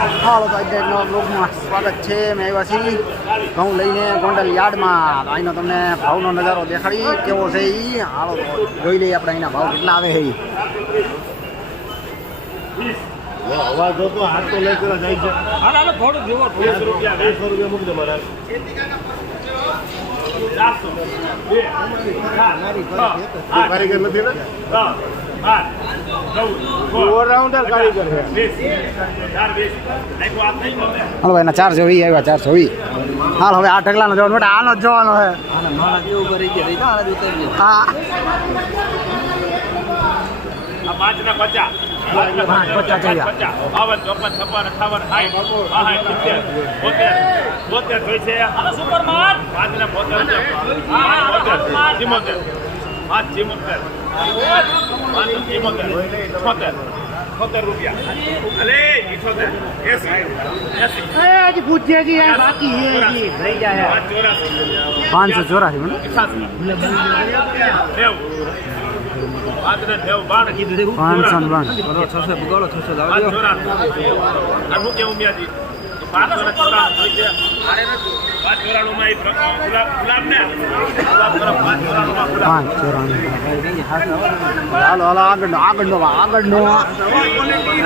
હાલો તો આજના બ્લોગમાં સ્વાગત છે. મેં આવ્યા છીએ ઘઉં લઈને ગોંડલ યાર્ડમાં. અહીંનો તમને ભાવનો નજારો દેખાડી કેવો છે એ. હાલો તો જોઈ લઈએ આપણે અહીંના ભાવ કેટલા આવે છે. અવાજ હતો હાથ તો લઈ પેલા જાય છે. હાલો થોડું જોવો 20 રૂપિયા મૂકી દો મારા. 400 કારીગર નથી ને? ઓલરાઉન્ડર કારીગર છે. હાલો એના 420 આવ્યા 420. હાલ હવે આ ઢગલાનો જવાનો બેટા આનો જ જોવાનો છે. હા 5 ના 50 હાલો હાલો આગળનો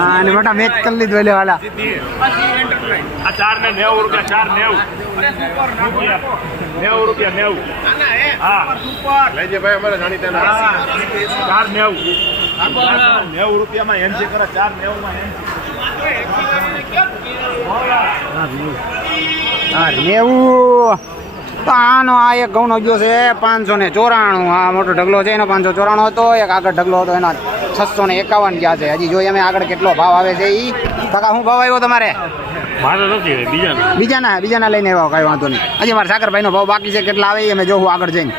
અને મોટા મેચ કરી લીધું એટલે વાલા 4 ને 90 રૂપિયા 90 રૂપિયા 90 હા લેજે ભાઈ અમારા જાણીતા 490 રૂપિયામાં એમજી કરે 490 માં નેવું. તો આનો આ એક ઘઉંનો ગયો છે 594. આ મોટો ઢગલો છે એનો 594 હતો. એક આગળ ઢગલો હતો એના 651 ગયા છે. હજી જોઈએ અમે આગળ કેટલો ભાવ આવે છે એ. કાકા શું ભાવ આવ્યો તમારે? બીજાના લઈને આવ્યા કાંઈ વાંધો નહીં. હજી મારા સાગરભાઈનો ભાવ બાકી છે કેટલા આવે એ અમે જોવું આગળ જઈને.